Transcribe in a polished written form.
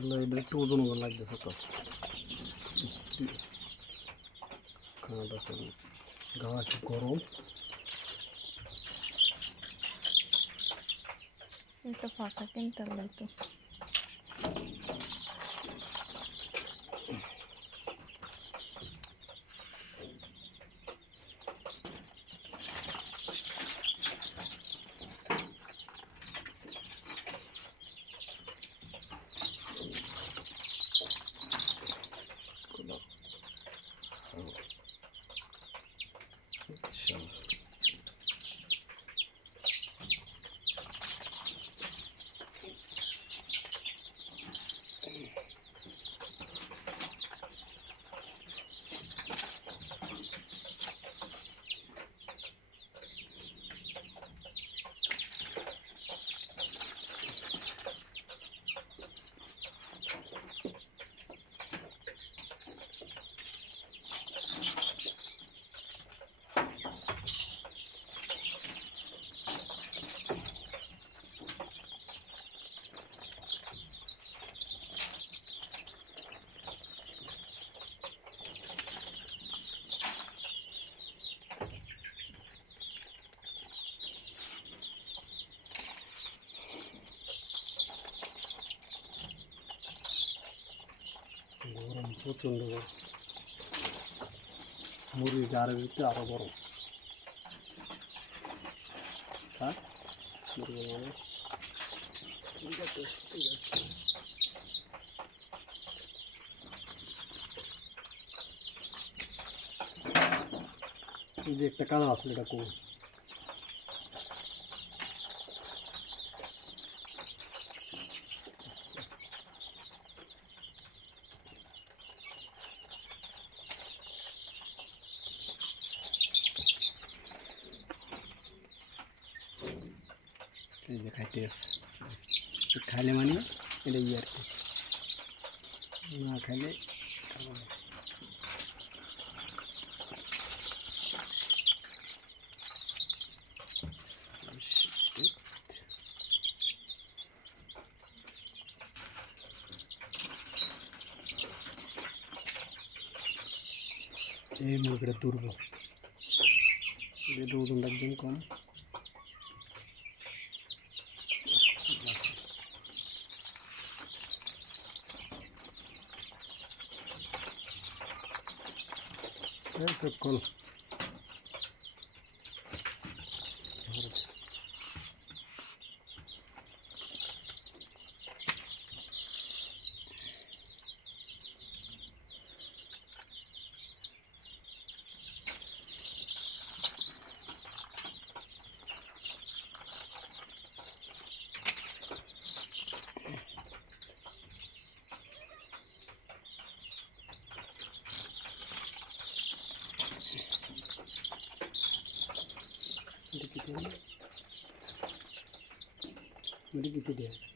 আসলে এটা একটু ওজন লাগতেছে তো গা একটু গরম। এটা ফাঁকা কিনতে লাগতো। গরম প্রচণ্ড গরম, মুরগি গাড়ির ভিতরে আরো গরম। হ্যাঁ মুরগি মানে ঠিক আছে ঠিক আছে। এই যে একটা কাদা আসলে এটা কোন এই যে খাইতে আছে, খাইলে মানে এটা ইয়ে আর কি, না খাইলে এই মুরগিটা দুর্বল, এটা ওজনটা একদম কম। সব কল এটা কি দেয়